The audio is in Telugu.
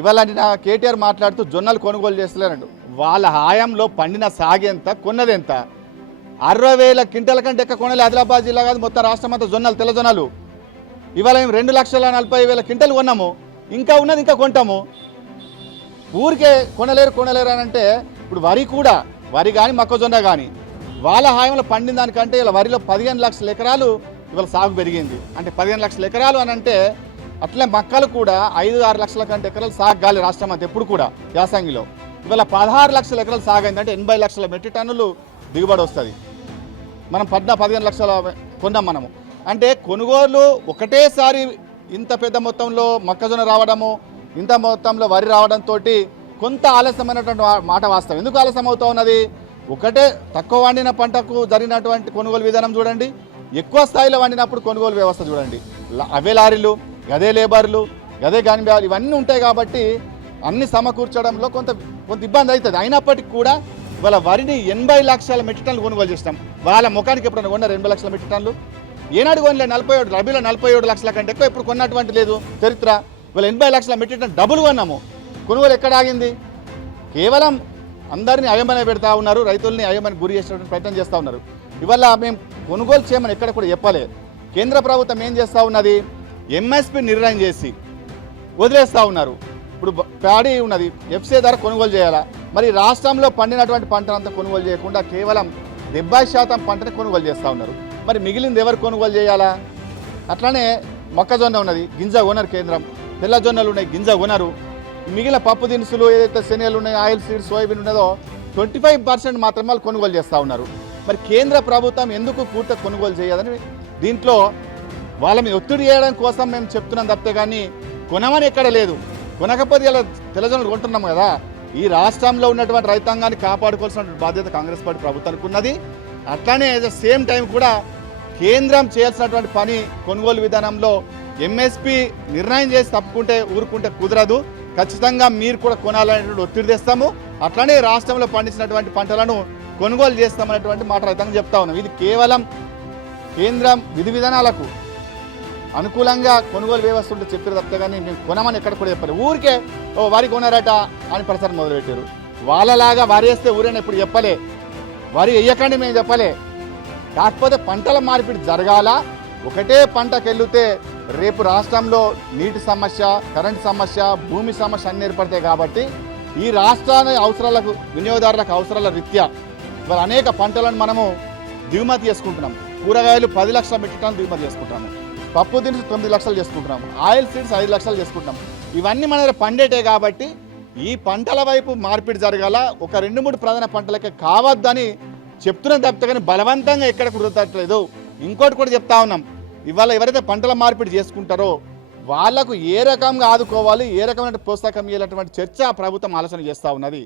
ఇవాళ కేటీఆర్ మాట్లాడుతూ జొన్నలు కొనుగోలు చేస్తలేరంట. వాళ్ళ హాయంలో పండిన సాగెంత కొన్నదెంత? 60,000 క్వింటాల కంటే ఎక్కువ కొనలే ఆదిలాబాద్ జిల్లా కాదు మొత్తం రాష్ట్రం అంతా జొన్నలు తెల్ల జొన్నలు. ఇవాళ మేము 2,40,000 క్వింటాలు కొన్నాము, ఇంకా ఉన్నది ఇంకా కొంటాము. ఊరికే కొనలేరు అని అంటే ఇప్పుడు వరి కానీ మొక్కజొన్న కానీ వాళ్ళ హాయంలో పండిన దానికంటే ఇలా వరిలో 15 లక్షల ఎకరాలు ఇవాళ సాగు పెరిగింది. అంటే 15 లక్షల ఎకరాలు అని అంటే అట్లే మక్కలు కూడా 5-6 లక్షల కంటే ఎకరాలు సాగు కాలి రాష్ట్రం అంతా ఎప్పుడు కూడా యాసంగిలో. ఇవాళ 16 లక్షల ఎకరాలు సాగైంది. అంటే 80 లక్షల మెట్రిక్ టన్నులు దిగుబడి వస్తుంది. మనం 15 లక్షల కొన్నాం మనము. అంటే కొనుగోలు ఒకటేసారి ఇంత పెద్ద మొత్తంలో మొక్కజొన్న రావడము, ఇంత మొత్తంలో వరి రావడంతో కొంత ఆలస్యమైనటువంటి మాట వాస్తవం. ఎందుకు ఆలస్యం అవుతూ ఉన్నది? ఒకటే తక్కువ వండిన పంటకు జరిగినటువంటి కొనుగోలు విధానం చూడండి, ఎక్కువ స్థాయిలో వండినప్పుడు కొనుగోలు వ్యవస్థ చూడండి. అవే లారీలు, గదే లేబర్లు, గదే గాని ఇవన్నీ ఉంటాయి కాబట్టి అన్ని సమకూర్చడంలో కొంత ఇబ్బంది అవుతుంది. అయినప్పటికీ కూడా ఇవాళ వరిని 80 లక్షల మెట్రిక్ టన్నులు కొనుగోలు చేస్తాం. వాళ్ళ ముఖానికి ఎప్పుడైనా కొన్నారు 80 లక్షల మెట్రిక్ టన్నులు? ఏనాడు కొనలే. 47 రబీలో 47 లక్షల కంటే ఎక్కువ ఎప్పుడు కొన్నటువంటి లేదు చరిత్ర. ఇవాళ 80 లక్షల మెట్రిక్ టన్ డబుల్ కొన్నాము. కొనుగోలు ఎక్కడ ఆగింది? కేవలం అందరినీ అయోమయ పెడతా ఉన్నారు, రైతుల్ని అయోమయానికి గురి చేసేటువంటి ప్రయత్నం చేస్తూ ఉన్నారు. ఇవాళ మేము కొనుగోలు చేయమని ఎక్కడ కూడా చెప్పలే. కేంద్ర ప్రభుత్వం ఏం చేస్తూ ఉన్నది? ఎంఎస్పి నిర్ణయం చేసి వదిలేస్తూ ఉన్నారు. ఇప్పుడు ప్యాడీ ఉన్నది, ఎఫ్సీ ధర కొనుగోలు చేయాలా? మరి రాష్ట్రంలో పండినటువంటి పంటనంతా కొనుగోలు చేయకుండా కేవలం 70% పంటని కొనుగోలు చేస్తూ ఉన్నారు. మరి మిగిలింది ఎవరు కొనుగోలు చేయాలా? అట్లానే మొక్కజొన్న ఉన్నది, గింజ కొనరు కేంద్రం. తెల్ల జొన్నలు ఉన్నాయి, గింజ కొనరు. మిగిలిన పప్పు దినుసులు ఏదైతే శనగలు ఉన్నాయో, ఆయిల్ సీడ్స్, సోయాబీన్ ఉన్నదో 25% మాత్రమే వాళ్ళు కొనుగోలు చేస్తూ ఉన్నారు. మరి కేంద్ర ప్రభుత్వం ఎందుకు పూర్తిగా కొనుగోలు చేయదని దీంట్లో వాళ్ళ మీద ఒత్తిడి చేయడం కోసం మేము చెప్తున్నాం తప్పితే కానీ కొనమని ఎక్కడ లేదు. కొనకపోతే ఇలా తెల్లజొన్నలు కొంటున్నాం కదా. ఈ రాష్ట్రంలో ఉన్నటువంటి రైతాంగాన్ని కాపాడుకోవాల్సిన బాధ్యత కాంగ్రెస్ పార్టీ ప్రభుత్వానికి ఉన్నది. అట్లానే అట్ ద సేమ్ టైం కూడా కేంద్రం చేయాల్సినటువంటి పని కొనుగోలు విధానంలో ఎంఎస్పి నిర్ణయం చేసి తప్పుకుంటే ఊరుకుంటే కుదరదు. ఖచ్చితంగా మీరు కూడా కొనాలనేటువంటి ఒత్తిడి తెస్తాము. అట్లానే రాష్ట్రంలో పండించినటువంటి పంటలను కొనుగోలు చేస్తామనేటువంటి మాట రైతాంగం చెప్తా ఉన్నాం. ఇది కేవలం కేంద్రం విధి విధానాలకు అనుకూలంగా కొనుగోలు వ్యవస్థ ఉంటే చెప్పారు తప్పితే కానీ మేము కొనమని ఎక్కడ కూడా చెప్పారు. ఊరికే వరి కొనారట అని ప్రచారం మొదలుపెట్టారు. వాళ్ళలాగా వరి వేస్తే ఊరైనా ఎప్పుడు చెప్పలే, వరి వేయకండి మేము చెప్పలే. కాకపోతే పంటల మార్పిడి జరగాల. ఒకటే పంటకు వెళ్తే రేపు రాష్ట్రంలో నీటి సమస్య, కరెంటు సమస్య, భూమి సమస్య అన్ని ఏర్పడతాయి. కాబట్టి ఈ రాష్ట్రాన్ని అవసరాలకు, వినియోగదారులకు అవసరాల రీత్యా మరి అనేక పంటలను మనము దిగుమతి చేసుకుంటున్నాం. కూరగాయలు 10 లక్షల మెట్రిక్ టన్నులు దిగుమతి చేసుకుంటాము. పప్పు దినుసు 9 లక్షలు చేసుకుంటున్నాము. ఆయిల్ సీడ్స్ 5 లక్షలు చేసుకుంటాం. ఇవన్నీ మన దగ్గర పండేటే కాబట్టి ఈ పంటల వైపు మార్పిడి జరగాల. ఒక 2-3 ప్రధాన పంటలకే కావద్దని చెప్తున్నాం తప్పితే కానీ బలవంతంగా ఎక్కడ కుదరట్లేదు. ఇంకోటి కూడా చెప్తా ఉన్నాం, ఇవాళ ఎవరైతే పంటల మార్పిడి చేసుకుంటారో వాళ్లకు ఏ రకంగా ఆదుకోవాలి, ఏ రకమైన ప్రోత్సాహం ఇవ్వాలన్నటువంటి చర్చ ప్రభుత్వం ఆలోచన చేస్తూ ఉన్నది.